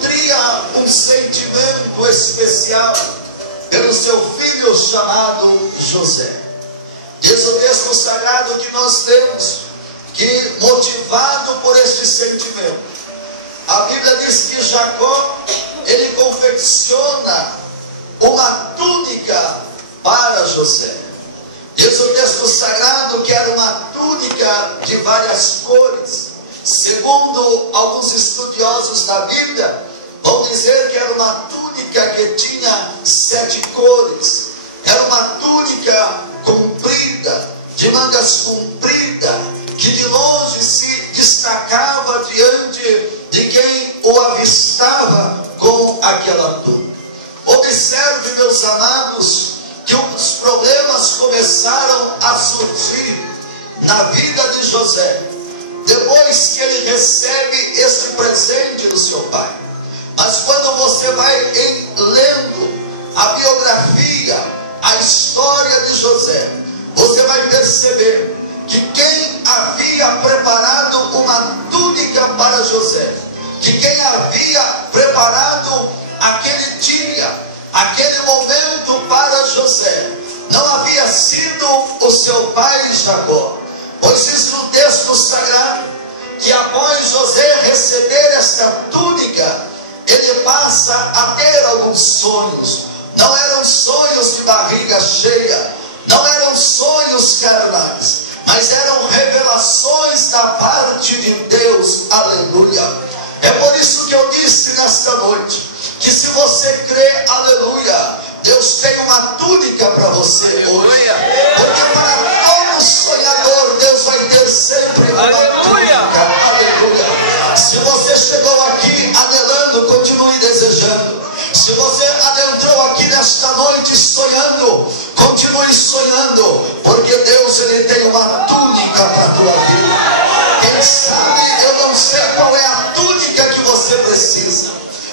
nutria um sentimento especial pelo seu filho chamado José. Diz o texto sagrado que nós lemos que, motivado por este sentimento, a Bíblia diz que Jacó, ele confecciona uma túnica para José. Diz o texto sagrado que era uma túnica de várias cores. Segundo alguns estudiosos da Bíblia, vão dizer que era uma túnica que tinha 7 cores. Era uma túnica comprida, de mangas compridas, que de longe se destacava diante de quem o avistava com aquela túnica. Observe, meus amados, que os problemas começaram a surgir na vida de José, depois que ele recebe este presente do seu pai. Mas quando você vai lendo a biografia, a história de José, você vai perceber que quem havia preparado uma túnica para José, que quem havia preparado aquele dia, aquele momento para José, não havia sido o seu pai Jacó. Pois diz no texto sagrado que após José receber esta túnica, ele passa a ter alguns sonhos. Não eram sonhos de barriga cheia, não eram sonhos carnais, mas eram revelações da parte de Deus. Aleluia. É por isso que eu disse nesta noite, que se você crê, aleluia, Deus tem uma túnica para você hoje. Porque para todo sonhador, Deus vai ter sempre uma túnica. Aleluia. Se você chegou aqui anelando, continue desejando. Se você adentrou aqui nesta noite sonhando, continue sonhando, porque Deus, ele tem uma túnica para a tua vida. Quem sabe, eu não sei qual é a túnica que você precisa,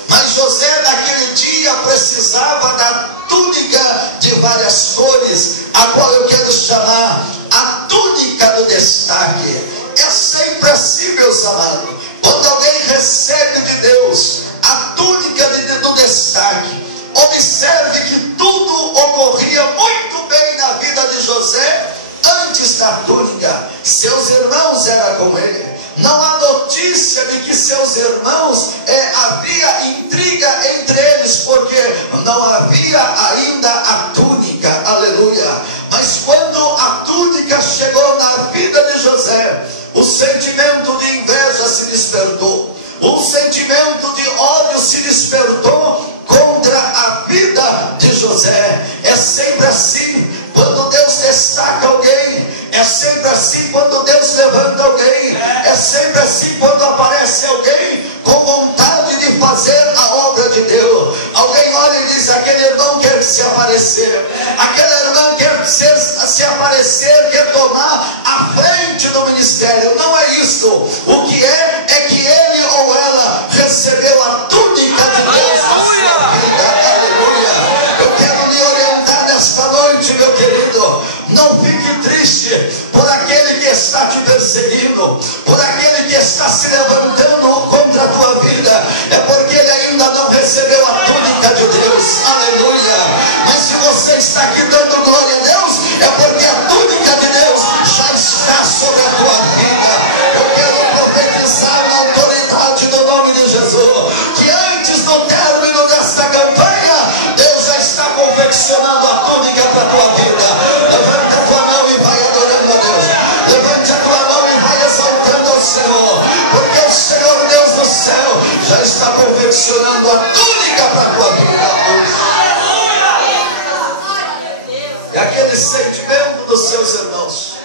mas José naquele dia precisava da túnica de várias cores, a qual eu quero chamar a túnica do destaque. É sempre assim, meus amados. Quando alguém recebe de Deus a túnica do destaque, observe que tudo ocorria muito bem na vida de José antes da túnica. Seus irmãos eram com ele. Não há notícia de que seus irmãos havia intriga entre eles, porque não havia ainda a túnica. Aleluia. Mas quando a túnica chegou na vida de José, o sentimento de inveja se despertou, um sentimento de ódio se despertou contra a vida de José. É sempre assim quando Deus destaca alguém, é sempre assim quando Deus levanta alguém, é sempre assim quando aparece alguém com vontade de fazer a obra de Deus. Alguém olha e diz: aquele irmão quer se aparecer, aquela irmã quer se aparecer, quer tomar a frente do ministério. Não é isso. O que é que ele ou ela recebeu a túnica de Deus na sua vida. Aleluia. Eu quero lhe orientar nesta noite, meu querido. Não fique triste por aquele que está te perseguindo, por aquele que está se levantando contra a tua vida. É porque ele ainda não recebeu a túnica de Deus. Aleluia. Mas se você está aqui dando glória a Deus, é porque a túnica de Deus já está sobre a tua vida. Eu quero profetizar na autoridade do nome de Jesus, que antes do término desta campanha, Deus já está confeccionando a túnica para a tua vida. Levanta a tua mão e vai adorando a Deus. Levante a tua mão e vai exaltando ao Senhor, porque o Senhor Deus do céu já está confeccionando a túnica para a tua vida hoje. E aquele sentimento dos seus irmãos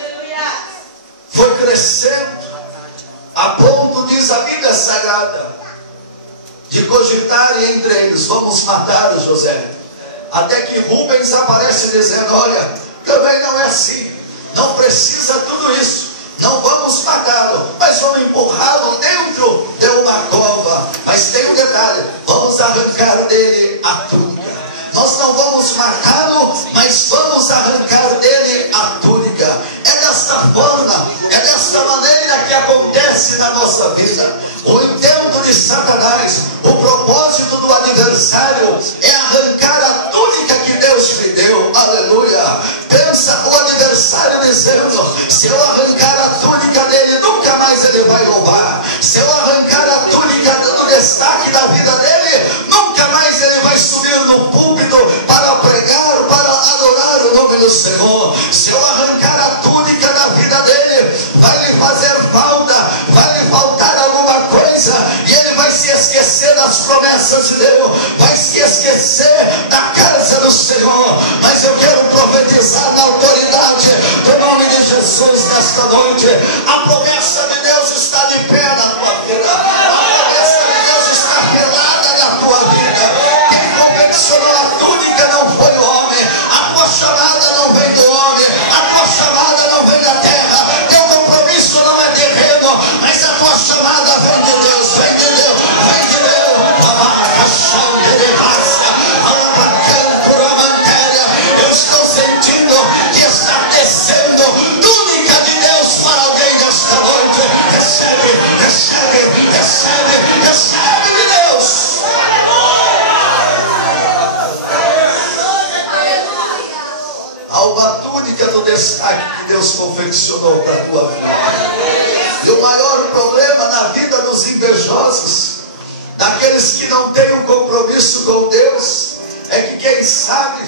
foi crescendo a ponto, diz a Bíblia Sagrada, de cogitarem entre eles: vamos matar o José. Até que Rubens aparece dizendo: olha, também não é assim, não precisa tudo isso, não vamos matá-lo, mas vamos empurrá-lo dentro de uma cova. Mas tem um detalhe: vamos arrancar dele a túnica. Nós não vamos matá-lo, mas vamos arrancar dele a túnica. É desta forma, é desta maneira que acontece na nossa vida. O intento de Satanás, o propósito adversário é arrancar a túnica que Deus lhe deu. Aleluia. Pensa o adversário dizendo: se eu arrancar a túnica dele, nunca mais ele vai louvar. Se eu arrancar a túnica do destaque da vida dele, nunca mais ele vai subir no púlpito para pregar, para adorar o nome do Senhor. Se eu arrancar a túnica da vida dele, vai lhe fazer falta, vai lhe faltar alguma coisa, e ele vai se esquecer das promessas de Deus, vai se esquecer da casa do Senhor. Mas eu quero profetizar na autoridade do nome de Jesus nesta noite: a promessa de Deus está de pé na tua vida, a promessa de Deus está pelada na tua vida. Quem confeccionou a túnica não foi o homem, a tua chamada não vem do homem, a tua chamada não vem da terra, teu compromisso não é terreno, mas a tua chamada vem de Deus, vem de Deus, vem de Deus. Eu estou sentindo que está descendo túnica de Deus para alguém nesta noite. Recebe, recebe, recebe, recebe de Deus. Há uma túnica do destaque que Deus confeccionou para a tua vida. E o maior problema na vida dos invejosos, daqueles que não têm um compromisso com Deus, é que quem sabe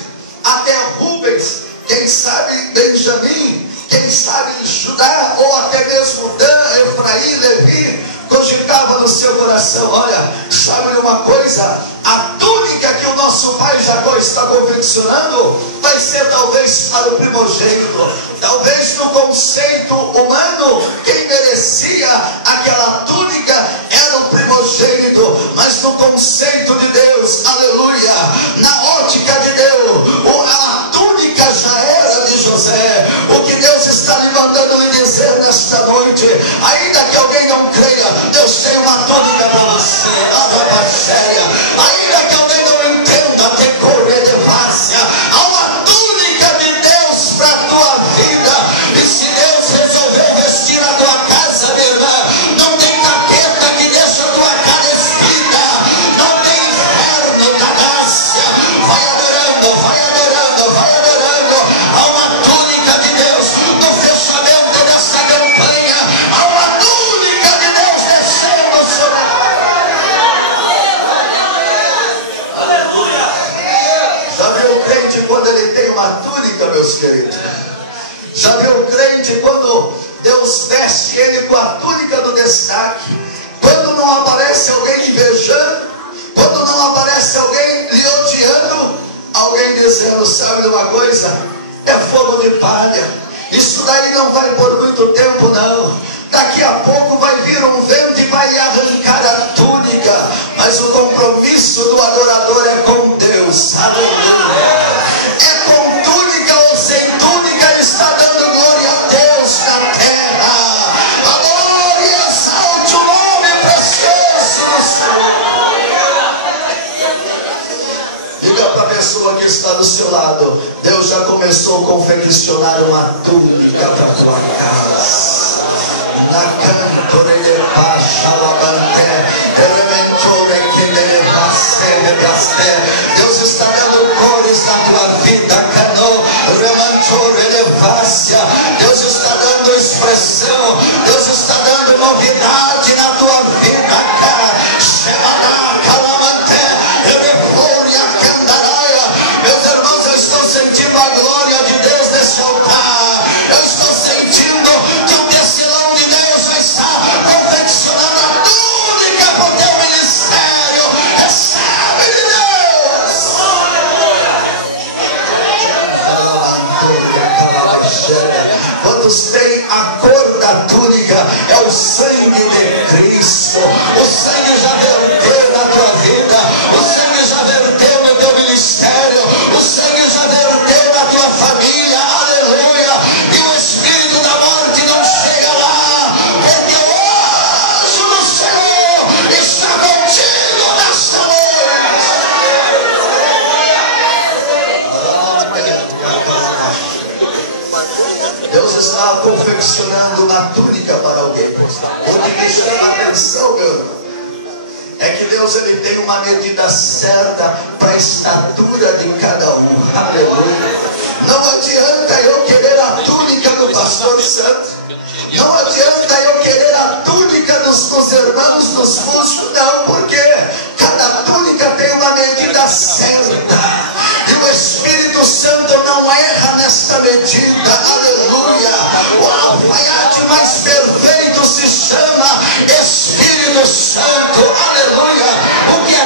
até Rubens, quem sabe Benjamim, quem sabe Judá, ou até mesmo Dan, Efraim, Levi, cogitava no seu coração: olha, sabe uma coisa, a túnica que o nosso pai Jacó está confeccionando vai ser talvez para o primogênito. Talvez no conceito humano, quem merecia aquela túnica era o primogênito, mas no conceito de Deus, aleluia, na ótica de Deus, a túnica já era de José. O que Deus está lhe mandando lhe dizer nesta noite, ainda que alguém não creia, Deus tem uma túnica para você. Ainda que alguém não entenda, decore de várzea, há uma túnica de Deus para a tua vida. E se Deus resolveu vestir a tua casa, minha irmã, não tem taqueta que deixa a tua cara espida, não tem inferno da Gácia. Vai adorando, vai adorando, vai adorando. Há uma túnica de Deus no fechamento desta campanha, há uma túnica de Deus descendo sobre a tua vida. Aleluia. Já viu o crente quando ele tem uma túnica, meus queridos? Já viu o crente quando Deus veste ele com a túnica do destaque? Quando não aparece alguém invejando, quando não aparece alguém lhe odiando, alguém dizendo: sabe uma coisa, é fogo de palha, isso daí não vai por muito tempo não, daqui a pouco vai vir um vento e vai lhe arrancar a túnica. Mas o compromisso do adorador é com Deus, aleluia. É com túnica ou sem túnica, ele está dando glória a Deus na terra. A glória, exalte o nome precioso do Senhor. Diga para a pessoa que está do seu lado: Deus já começou a confeccionar uma túnica para a tua casa. Na cantore de baixa lavante, reventure que me levasse. Deus está dando cores na tua vida, cano, reventure de várzea. Deus está dando expressão, Deus está dando novidade na tua vida, cara. Shemana calamante, reventure candaraia. Meus irmãos, eu estou sentindo a glória de Deus nesse altar. Eu estou sentindo que o tecelão de Deus vai estar confeccionando a túnica para o teu ministério. Recebe de Deus. Deus, Ele tem uma medida certa para a estatura de cada um. Aleluia. Não adianta eu querer a túnica do pastor santo. Não adianta eu querer a túnica dos irmãos, dos músicos. Não, porque cada túnica tem uma medida certa. E o Espírito Santo não erra nesta medida. Aleluia. O alfaiate mais perfeito se chama Espírito Santo. Aleluia. O que é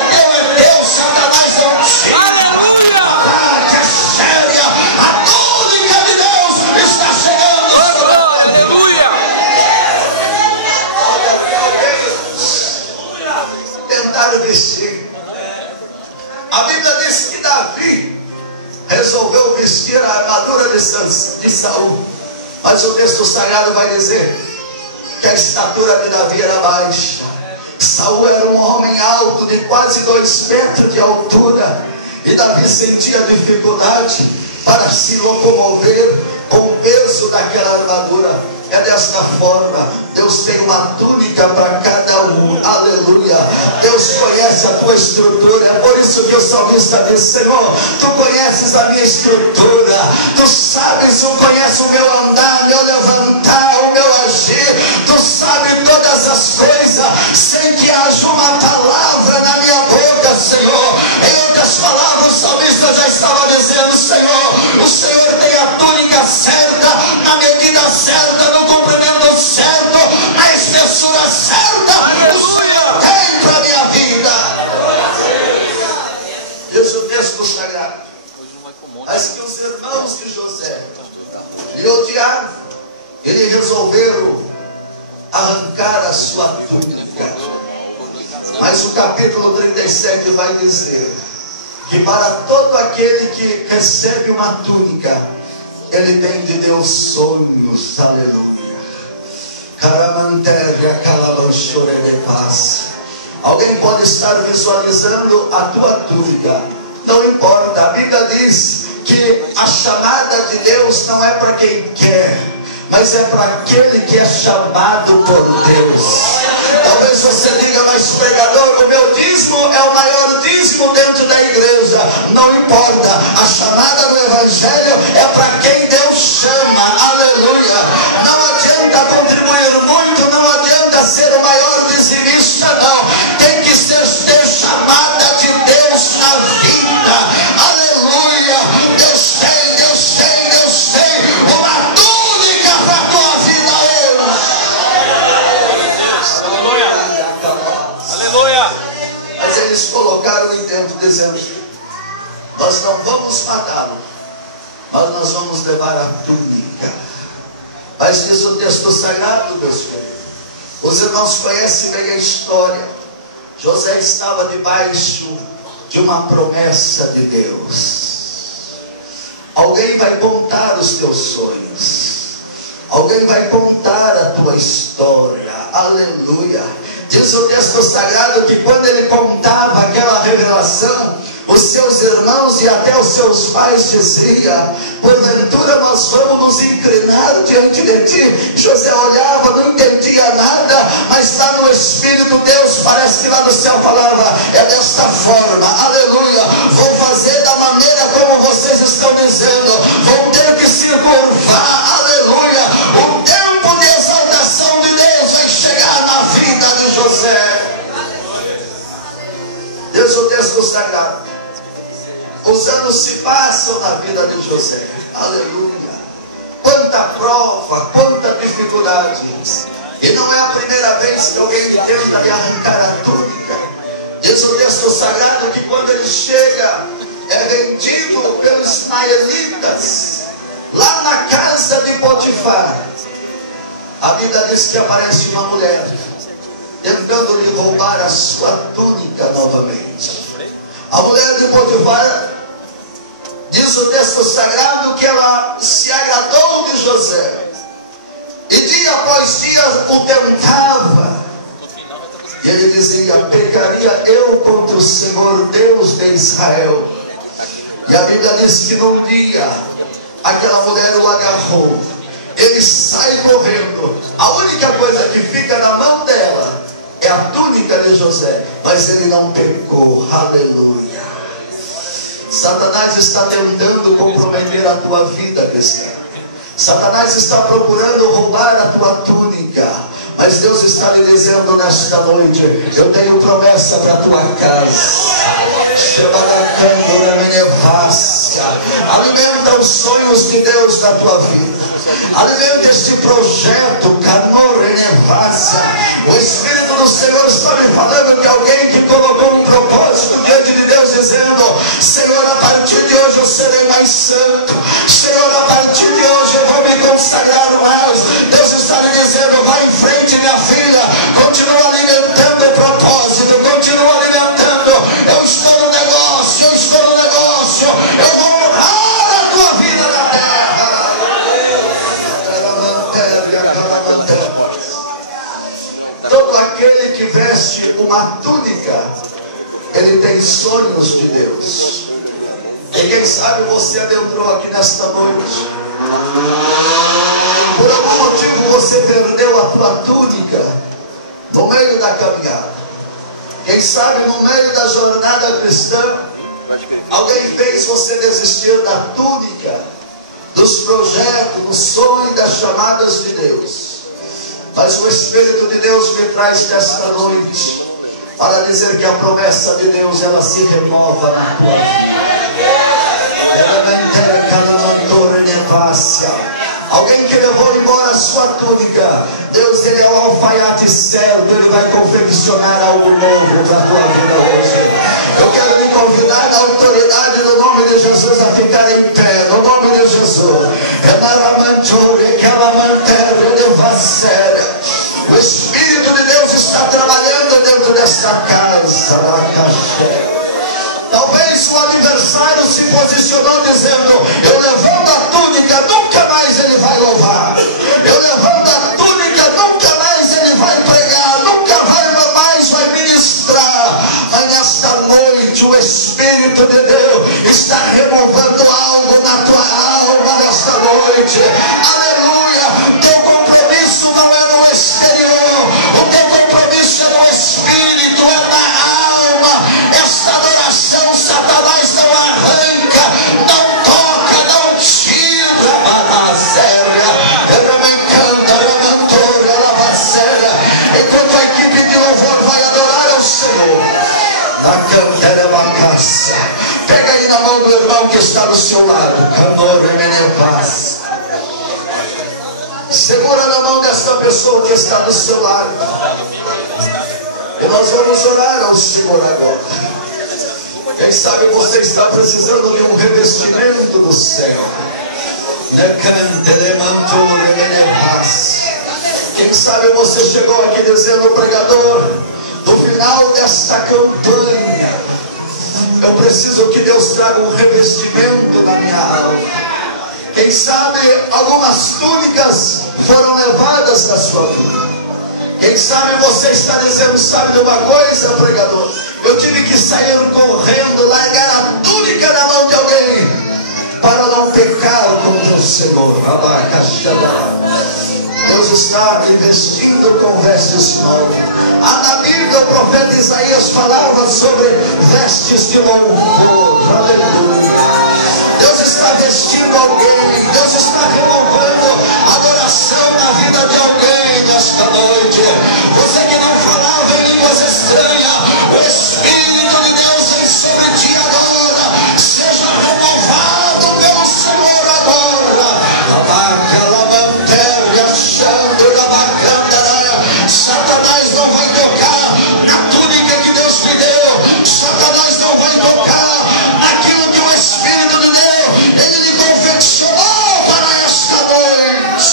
teu, Satanás não tira. Aleluia. A é séria. A túnica de Deus está chegando. Aleluia. Tentaram vestir. A Bíblia diz que Davi resolveu vestir a armadura de Saul. Mas o texto sagrado vai dizer que a estatura de Davi era baixa. Saul era um homem alto, de quase 2 metros de altura, e Davi sentia dificuldade para se locomover com o peso daquela armadura. É desta forma, Deus tem uma túnica para cada um. Aleluia. Deus conhece a tua estrutura. É por isso que o salmista diz: Senhor, tu conheces a minha estrutura, tu sabes, tu conheces o meu andar, meu levantar, o meu agir, tu sabes todas as coisas, sem que haja uma palavra na minha boca, Senhor. Em outras palavras, o salmista já estava dizendo: Senhor, o Senhor tem a túnica certa, na medida certa, no comprimento certo, na espessura certa. Aleluia. O Senhor tem para a minha vida. Diz o texto sagrado: mas que os irmãos de José lhe odiaram, eles resolveram arrancar a sua túnica. Mas o capítulo 37 vai dizer que para todo aquele que recebe uma túnica, ele tem de Deus sonhos. Aleluia. Caramantéria, calabanchore de paz. Alguém pode estar visualizando a tua túnica. Não importa. A Bíblia diz que a chamada de Deus não é para quem quer, mas é para aquele que é chamado por Deus. Talvez você diga: mas pregador, o meu dízimo é o maior dízimo dentro da igreja. Não importa. A chamada do Evangelho é para quem Deus chama. Aleluia. Não adianta contribuir muito, não adianta ser o maior dizimista, não. Tem que ter chamada de Deus na vida. Aleluia. Deus tem uma túnica para a tua vida hoje. Aleluia. Mas eles colocaram em dentro, dizendo: nós não vamos matá-lo, mas nós vamos levar a túnica. Mas diz o texto sagrado, meus queridos, os irmãos conhecem bem a história. José estava debaixo de uma promessa de Deus. Alguém vai contar os teus sonhos, alguém vai contar a tua história. Aleluia. Diz o texto sagrado que quando ele contava aquela revelação, os seus irmãos e até os seus pais diziam: porventura nós vamos nos inclinar diante de ti. José olhava, não entendia nada, mas lá no Espírito Deus, parece que lá no céu falava: é desta forma, aleluia, vou fazer da maneira como vocês estão dizendo, vão ter que se curvar, aleluia. O tempo de exaltação de Deus vai chegar na vida de José. Diz o texto sagrado: os anos se passam na vida de José. Aleluia. Quanta prova, quanta dificuldade. E não é a primeira vez que alguém tenta lhe arrancar a túnica. Diz o texto sagrado que quando ele chega, é vendido pelos ismaelitas lá na casa de Potifar. A Bíblia diz que aparece uma mulher tentando lhe roubar a sua túnica novamente. A mulher de Potifar, diz o texto sagrado que ela se agradou de José, e dia após dia o tentava, e ele dizia: pecaria eu contra o Senhor Deus de Israel. E a Bíblia diz que num dia aquela mulher o agarrou, ele sai correndo, a única coisa que fica na mão dela é a túnica de José, mas ele não pecou. Aleluia. Satanás está tentando comprometer a tua vida cristã. Satanás está procurando roubar a tua túnica, mas Deus está lhe dizendo nesta noite: eu tenho promessa para a tua casa. Alimenta os sonhos de Deus na tua vida. Alimenta este projeto. O Espírito do Senhor está me falando que alguém que colocou um propósito diante de Deus, dizendo: Senhor, a partir de hoje eu serei mais santo. Senhor, a partir de hoje eu vou me consagrar mais. Deus está lhe dizendo: vai em frente, minha filha. Continua alimentando o propósito. Continua alimentando. Eu estou no negócio. Eu estou no negócio. Eu vou honrar a tua vida na terra. Todo aquele que veste uma túnica, ele tem sonhos de Deus. E quem sabe você adentrou aqui nesta noite, por algum motivo você perdeu a tua túnica no meio da caminhada. Quem sabe no meio da jornada cristã, alguém fez você desistir da túnica, dos projetos, do sonho e das chamadas de Deus. Mas o Espírito de Deus me traz nesta noite para dizer que a promessa de Deus, ela se renova na tua vida. Alguém que levou embora a sua túnica, Deus, ele é o alfaiate certo, ele vai confeccionar algo novo para a tua vida hoje. Eu quero lhe convidar na autoridade do nome de Jesus a ficar em pé, no nome de Jesus. O Espírito de Deus está trabalhando dentro desta casa. Talvez o adversário se posicionou dizendo: eu levando a túnica, nunca mais ele vai louvar. Eu levando a túnica, nunca mais ele vai pregar, nunca mais vai ministrar. Mas nesta noite o Espírito de Deus está removando algo na tua alma nesta noite. Aleluia. Teu compromisso não é no exterior, o teu compromisso é no Espírito, é na alma. Esta adoração Satanás não arranca, não toca, não tira. Enquanto a equipe de louvor vai adorar ao Senhor, na cantera bacaça, pega aí na mão do irmão que está do seu lado, cantor e menepaz. Segura na mão desta pessoa que está do seu lado, e nós vamos orar ao Senhor agora. Quem sabe você está precisando de um revestimento do céu. Quem sabe você chegou aqui dizendo: pregador, no final desta campanha, eu preciso que Deus traga um revestimento na minha alma. Quem sabe algumas túnicas foram levadas da sua vida. Quem sabe você está dizendo: sabe de uma coisa, pregador? Eu tive que sair correndo, largar a túnica na mão de alguém para não pecar contra o Senhor. Deus está me vestindo com vestes novas. Na Bíblia o profeta Isaías falava sobre vestes de louvor. Aleluia. Deus está vestindo alguém. Deus está removando adoração na vida de alguém nesta noite. Você que não falava em línguas estranhas, o Espírito de Deus vem sobre ti agora. Seja renovado pelo Senhor agora. Satanás não vai tocar na túnica que Deus me deu. Satanás não vai tocar naquilo que o Espírito de Deus ele lhe confeccionou para esta noite.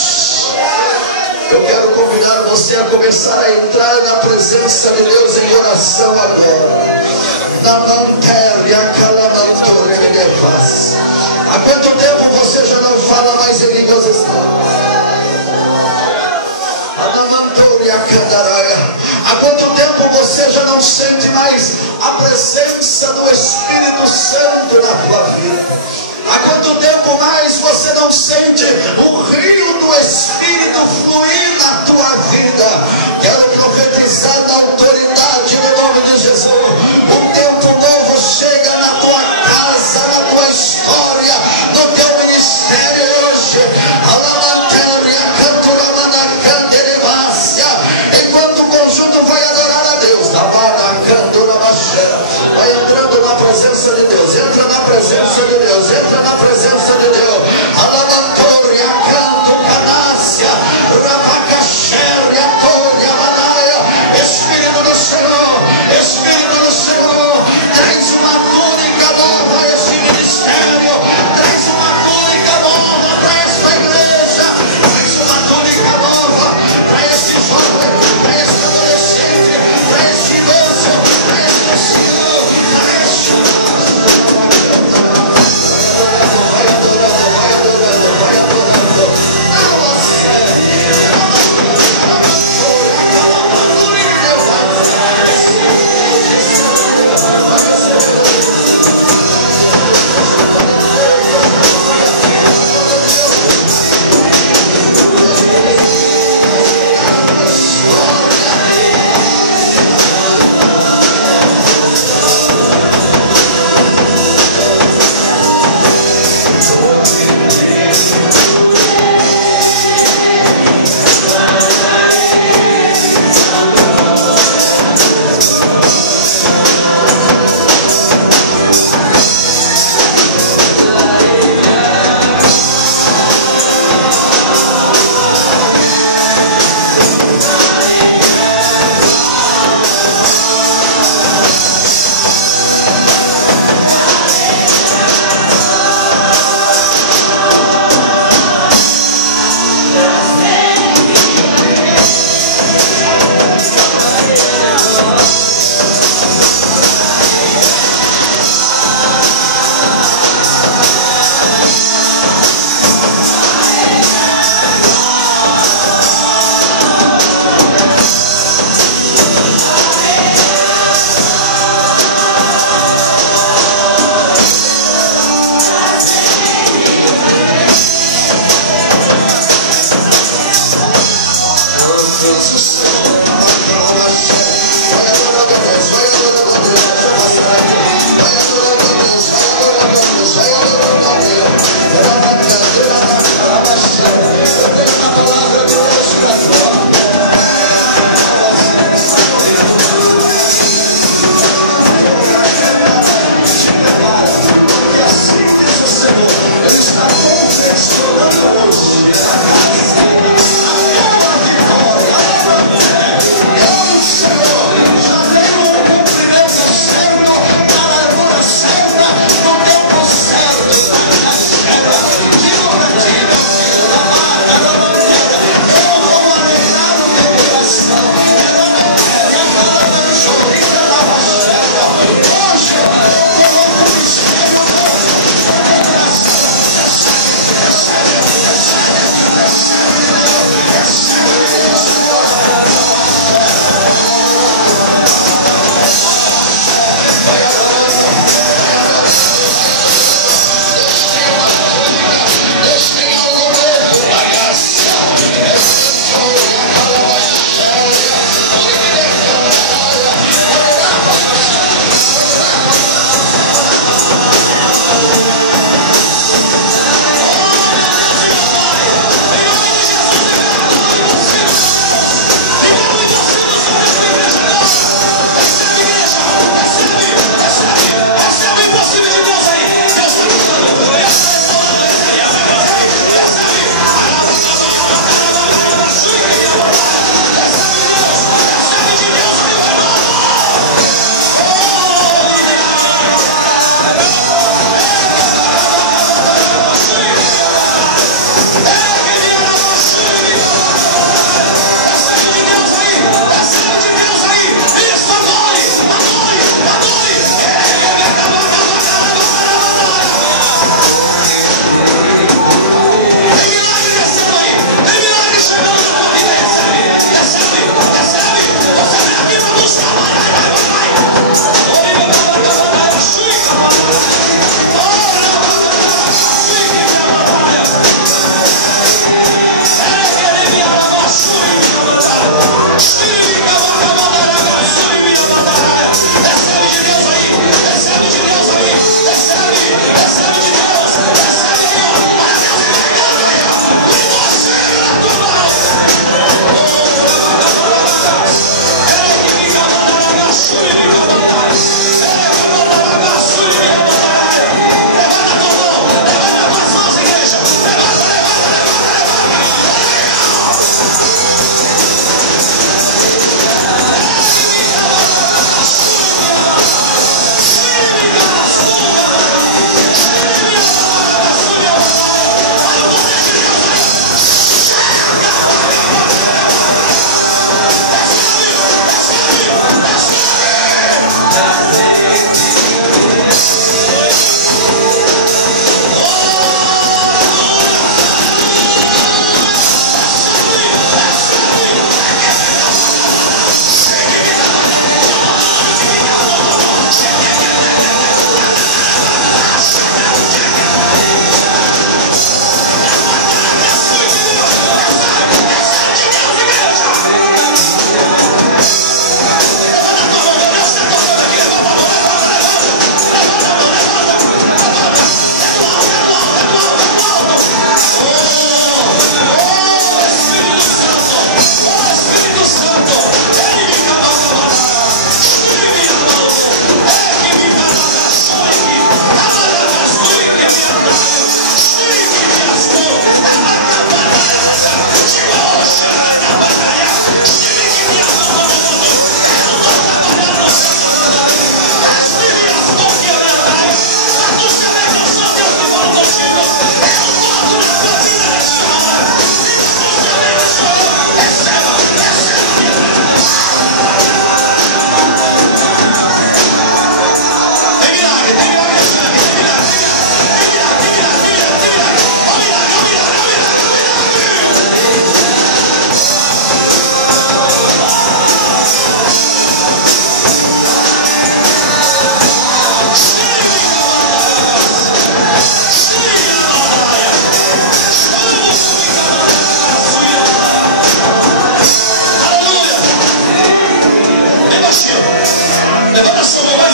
Eu quero convidar você a começar a entrar na presença de Deus em oração agora. Na mantéria, calamantora, me faz. Há quanto tempo você já não fala mais em línguas estranhas? Há quanto tempo você já não sente mais a presença do Espírito Santo na tua vida? Há quanto tempo mais você não sente o rio do Espírito fluir na tua vida? Quero profetizar da autoridade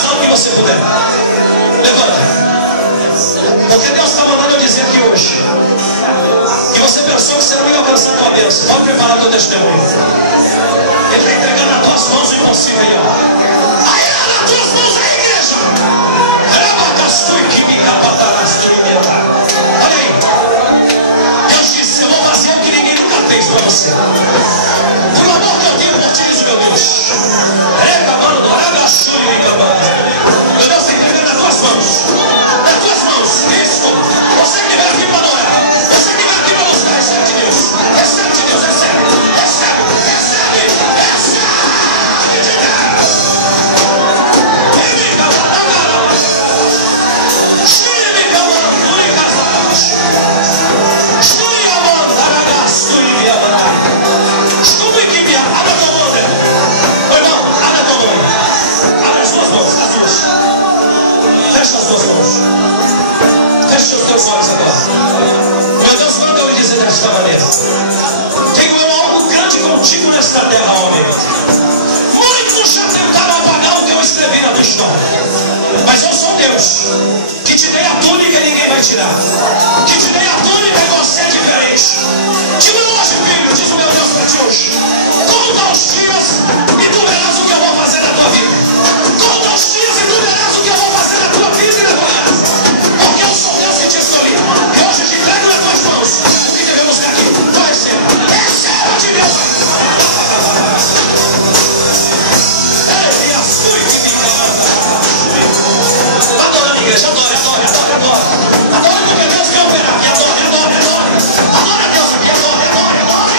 mais alto que você puder. Levanta. Porque Deus está mandando eu dizer aqui hoje que você pensou que você não ia alcançar a tua bênção. Pode preparar teu testemunho. Ele está entregando nas tuas mãos o impossível aí, ó. Aí nas tuas mãos a igreja. Olha aí. Deus disse: eu vou fazer o que ninguém nunca fez para você. Por amor que eu tenho por ti, meu Deus. Meu Deus, se entrega nas tuas mãos. Nas tuas mãos. Isso. Você que veio aqui para adorar. Você que veio aqui para buscar. Recebe de Deus. Recebe de Deus. Recebe. Recebe. Recebe. Recebe de Deus. Feche os teus olhos agora. Meu Deus, manda eu dizer desta maneira: tenho eu algo grande contigo nesta terra, homem. Muitos já tentaram apagar o que eu escrevi na tua história, mas eu sou Deus que te dei a túnica e ninguém vai tirar, que te dei a túnica e você é diferente. De hoje, filho, diz o meu Deus para ti hoje: conta os dias e tu verás o que eu vou fazer na tua vida. Conta os dias e tu verás o que eu vou fazer na tua vida e na tua casa. Porque eu sou Deus que te escolhi. E hoje te entrego nas tuas mãos o que devemos ter aqui. Vai ser. Receba de Deus. Adora a igreja. Adora, adora, adora, adora. Adora porque Deus quer operar aqui. Adora, adora, adora. Adora Deus aqui. Adora, adora, adora.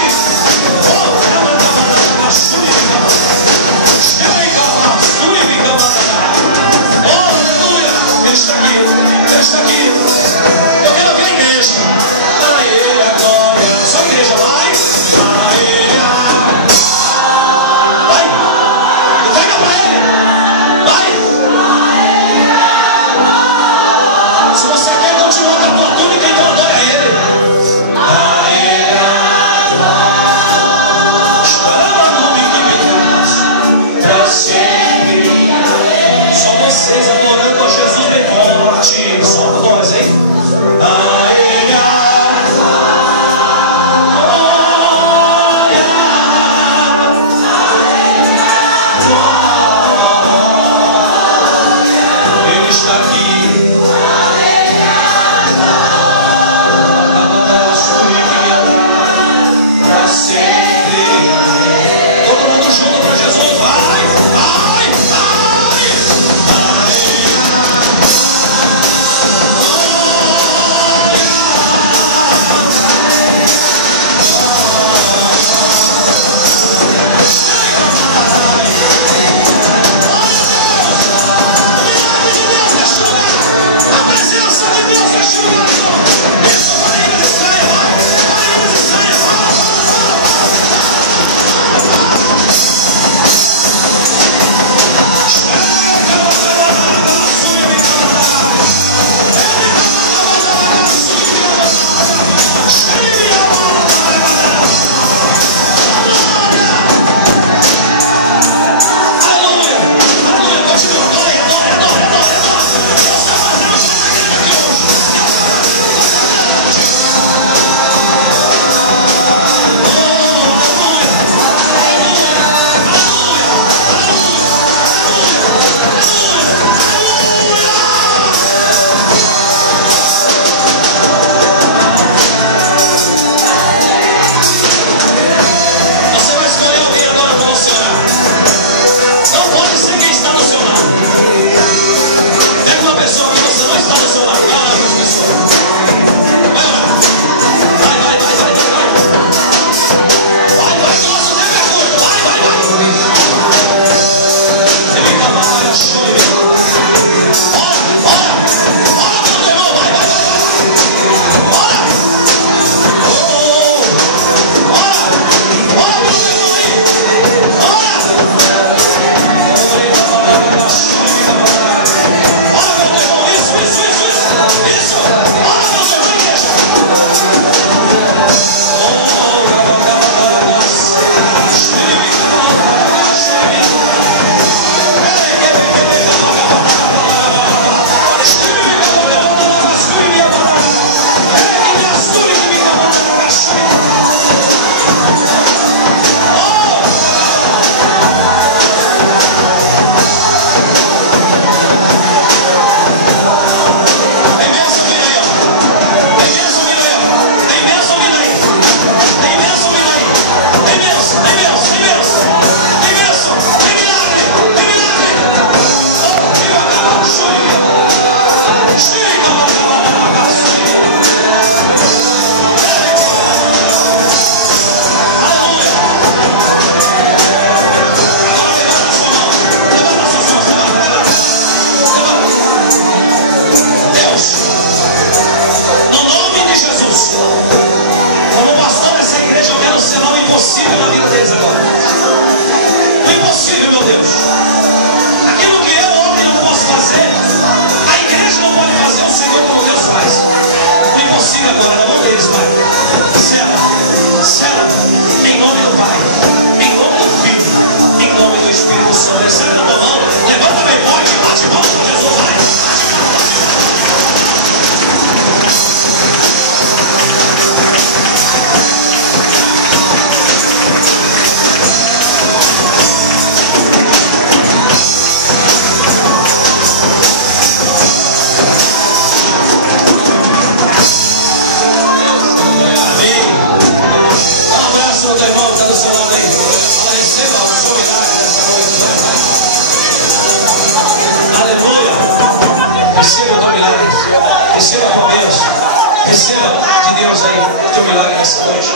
milagre nessa noite.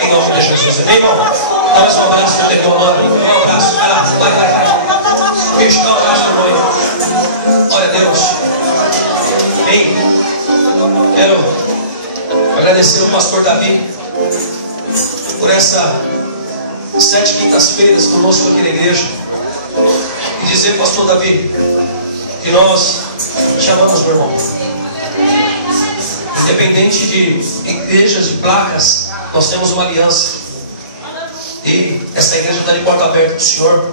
Em nome de Jesus. Amém, irmão? Dá mais um abraço no teu mano. Um abraço. Vai lá, vai. Beijo, dá um abraço, irmão. Glória a Deus. Amém. Quero agradecer ao pastor Davi por essa 7 quintas-feiras conosco aqui na igreja. E dizer, pastor Davi, que nós chamamos, meu irmão. Independente de igrejas, de placas, nós temos uma aliança. E essa igreja está de porta aberta para o Senhor.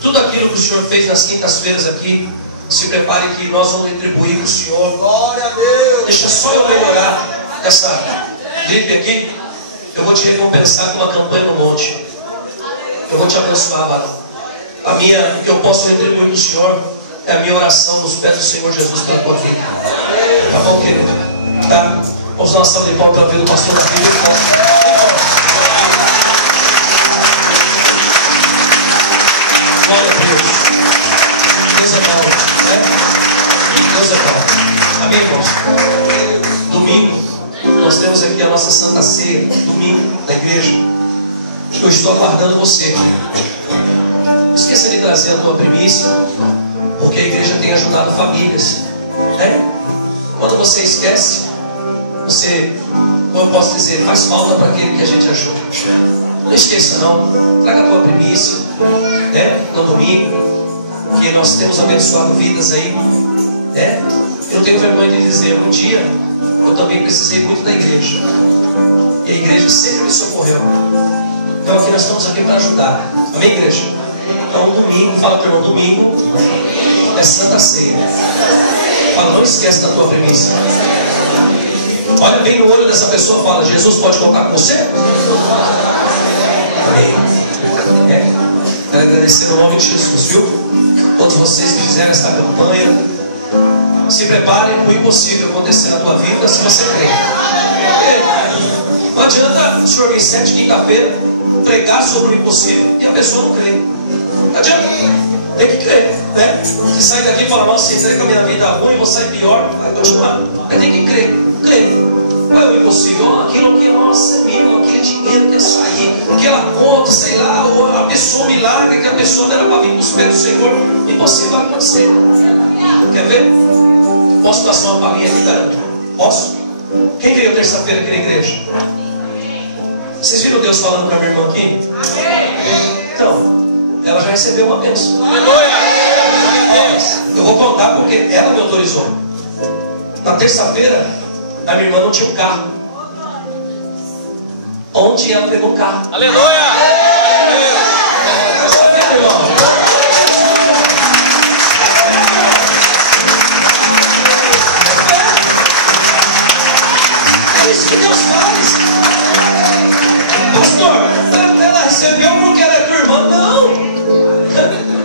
Tudo aquilo que o Senhor fez nas quintas-feiras aqui, se prepare que nós vamos retribuir para o Senhor. Glória a Deus. Deixa só eu melhorar essa gripe aqui. Eu vou te recompensar com uma campanha no monte. Eu vou te abençoar, varão. O que eu posso retribuir para o Senhor é a minha oração nos pés do Senhor Jesus pela tua vida. Tá bom, querido? Tá? Vamos dar uma salva de palmas pela vida do pastor da vida. Glória a Deus. Deus é bom, né? Deus é bom. Amém, irmãos? Domingo, nós temos aqui a nossa Santa Ceia. Domingo, na igreja. Eu estou aguardando você. Não esqueça de trazer a tua primícia, porque a igreja tem ajudado famílias, né? Quando você esquece, você, como eu posso dizer, faz falta para aquele que a gente ajuda. Não esqueça não, traga a tua primícia, né? No domingo, que nós temos abençoado vidas aí, né? Eu não tenho vergonha de dizer, um dia eu também precisei muito da igreja, e a igreja sempre me socorreu. Então aqui nós estamos aqui para ajudar. Amém, igreja? Então domingo, fala para o irmão, domingo é Santa Ceia. Fala, não esquece da tua primícia. Olha bem no olho dessa pessoa, fala, Jesus pode contar com você? Amém. Quero agradecer no nome de Jesus, viu? Todos vocês que fizeram esta campanha. Se preparem para o impossível acontecer na tua vida se você crê. Não adianta o senhor vir 7 quinta-feira pregar sobre o impossível e a pessoa não crê. Não adianta. Tem que crer, né? Se sai daqui e fala, não, se entrei com a minha vida ruim, vou sair pior, vai continuar. Mas tem que crer, crer. Qual é o impossível? Aquilo que, nossa, mínimo, aquele dinheiro que ia sair, aquela conta, sei lá, ou a pessoa milagre, que a pessoa não era para vir para os pés do Senhor. Impossível vai acontecer. Quer ver? Posso dar só uma palhinha aqui, garanto? Posso? Quem veio terça-feira aqui na igreja? Vocês viram Deus falando para a minha irmã aqui? Então, ela já recebeu uma bênção. Eu vou contar porque ela me autorizou. Na terça-feira, a minha irmã não tinha um carro. Ontem ela pegou um carro. Aleluia! É isso que Deus faz. Pastor, ela recebeu porque ela é tua irmã? Não.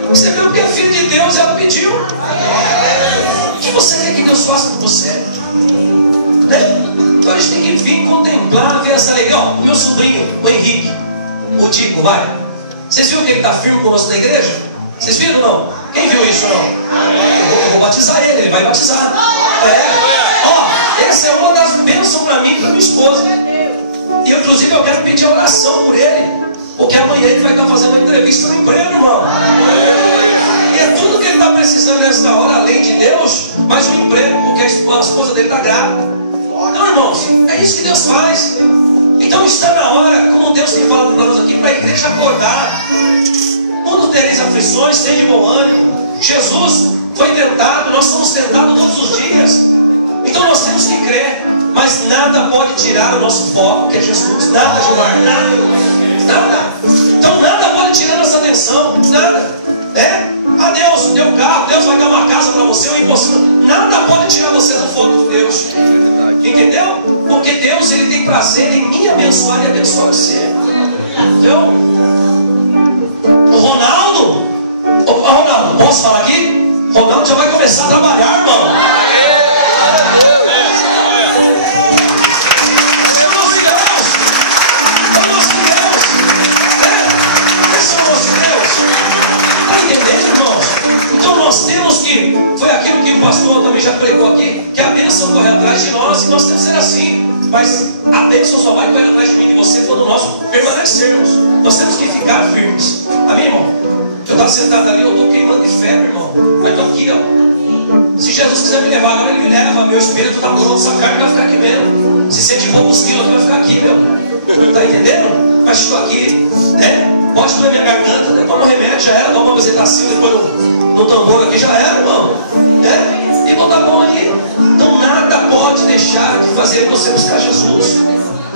Recebeu porque é filho de Deus, ela pediu. O que você quer que Deus faça com você? Né? Então a gente tem que vir contemplar, ver essa alegria. Ó, o meu sobrinho, o Henrique, o Dico, vai. Vocês viram que ele está firme conosco na igreja? Vocês viram ou não? Quem viu isso ou não? Eu vou batizar ele vai batizar. Ó, essa é uma das bênçãos para mim e para minha esposa. E inclusive eu quero pedir oração por ele. Porque amanhã ele vai estar fazendo uma entrevista no emprego, irmão. E é tudo que ele está precisando nessa hora, além de Deus, mais um emprego, porque a esposa dele está grávida. Então, irmãos, é isso que Deus faz. Então está na hora, como Deus tem falado para nós aqui, para a igreja acordar. Quando tereis aflições, tenha de bom ânimo. Jesus foi tentado, nós somos tentados todos os dias. Então nós temos que crer. Mas nada pode tirar o nosso foco, que é Jesus. Nada, Gilmar, nada. Nada. Então nada pode tirar nossa atenção. Nada. Ah, Deus deu carro, Deus vai dar uma casa para você, ou impossível. Nada pode tirar você do foco de Deus. Entendeu? Porque Deus, Ele tem prazer em me abençoar e abençoar você. Então, o Ronaldo, posso falar aqui? Ronaldo já vai começar a trabalhar, irmão. Nós temos que, foi aquilo que o pastor também já pregou aqui, que a bênção corre atrás de nós e nós temos que ser assim. Mas a bênção só vai correr atrás de mim e de você quando nós permanecermos. Nós temos que ficar firmes. Amém, irmão? Eu estava sentado ali, eu estou queimando de fé, meu irmão. Mas estou aqui, ó. Se Jesus quiser me levar, agora Ele me leva. Meu espírito está pronto, essa carne vai ficar aqui mesmo. Se sente poucos quilos, vai ficar aqui, meu. Está entendendo? Mas estou aqui, né? Pode doer minha garganta, né? Toma um remédio, já era. Toma uma bezetacil, depois no tambor aqui, já era, irmão. Né? E então tá bom aí. Então nada pode deixar de fazer você buscar Jesus.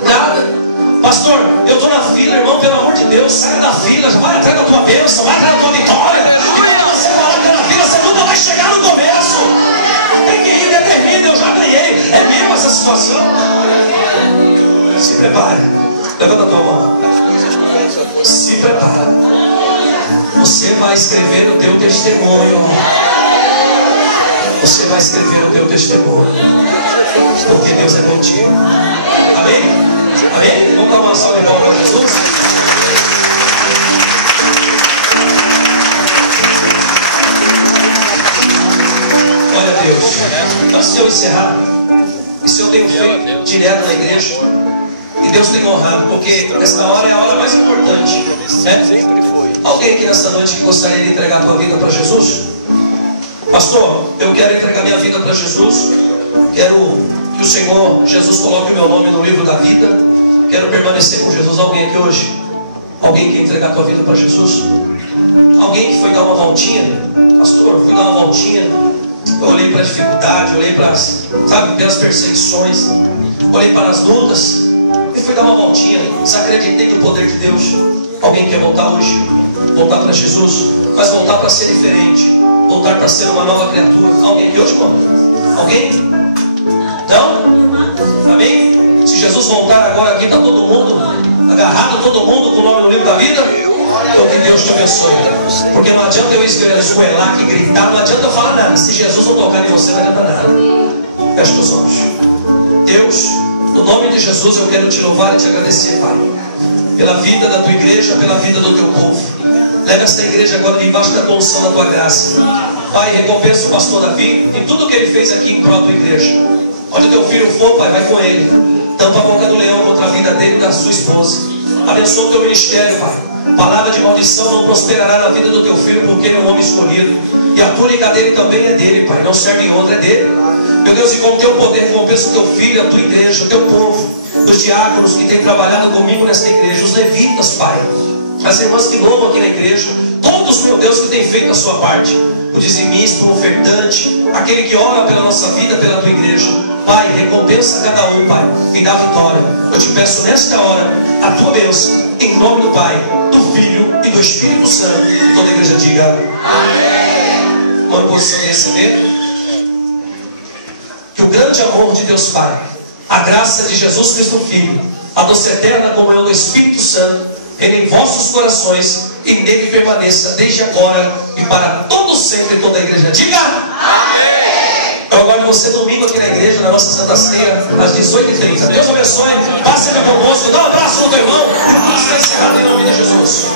Nada. Pastor, eu estou na fila, irmão, pelo amor de Deus, sai da fila, já vai atrás da tua bênção, vai atrás da tua vitória. E quando você parar pela fila, você nunca vai chegar no começo. Tem que ir, determina, eu já ganhei. É mesmo essa situação? Se prepare. Levanta a tua mão. Se prepara. Você vai escrever o teu testemunho. Você vai escrever o teu testemunho. Porque Deus é contigo. Amém? Amém? Vamos dar uma salva de palmas para Jesus? Olha, Deus, antes de eu encerrar, isso eu tenho feito direto na igreja, e Deus tem honrado, porque esta hora é a hora mais importante, né? Alguém aqui nesta noite que gostaria de entregar a tua vida para Jesus? Pastor, eu quero entregar minha vida para Jesus. Quero que o Senhor Jesus coloque o meu nome no livro da vida. Quero permanecer com Jesus. Alguém aqui hoje? Alguém quer entregar a tua vida para Jesus? Alguém que foi dar uma voltinha? Pastor, fui dar uma voltinha. Eu olhei para a dificuldade, olhei para pelas perseguições, olhei para as lutas e fui dar uma voltinha. Desacreditei do poder de Deus. Alguém quer voltar hoje? Voltar para Jesus, mas voltar para ser diferente, voltar para ser uma nova criatura. Alguém aqui hoje, mano? Alguém? Não? Amém? Se Jesus voltar agora aqui, está todo mundo agarrado, todo mundo com o nome no livro da vida. Então que Deus te abençoe. Porque não adianta eu esgoelar aqui, gritar, não adianta eu falar nada. Se Jesus não tocar em você, não adianta nada. Feche teus olhos. Deus, no nome de Jesus, eu quero te louvar e te agradecer, Pai, pela vida da tua igreja, pela vida do teu povo. Leva esta igreja agora debaixo da tua unção, da tua graça. Pai, recompensa o pastor Davi em tudo que ele fez aqui em prol da tua igreja. Onde o teu filho for, Pai, vai com ele. Tampa a boca do leão contra a vida dele e da sua esposa. Abençoa o teu ministério, Pai. Palavra de maldição não prosperará na vida do teu filho, porque ele é um homem escolhido. E a túnica dele também é dele, Pai. Não serve em outra, é dele. Meu Deus, e com o teu poder, recompensa o teu filho, a tua igreja, o teu povo, os diáconos que têm trabalhado comigo nesta igreja, os levitas, Pai, as irmãs que louvam aqui na igreja, todos, meu Deus, que têm feito a sua parte, o dizimista, o ofertante, aquele que ora pela nossa vida, pela tua igreja. Pai, recompensa cada um, Pai, e dá vitória. Eu te peço nesta hora a tua bênção, em nome do Pai, do Filho e do Espírito Santo. E toda a igreja diga amém. Uma posição de receber. Que o grande amor de Deus Pai, a graça de Jesus Cristo Filho, a doce eterna comunhão do Espírito Santo, reine em vossos corações e nele permaneça desde agora e para todos sempre. Toda a igreja diga amém. Eu aguardo você domingo aqui na igreja, na nossa Santa Ceia, às 18h30. Deus abençoe, passe conosco, dá um abraço no teu irmão. Está encerrado em nome de Jesus.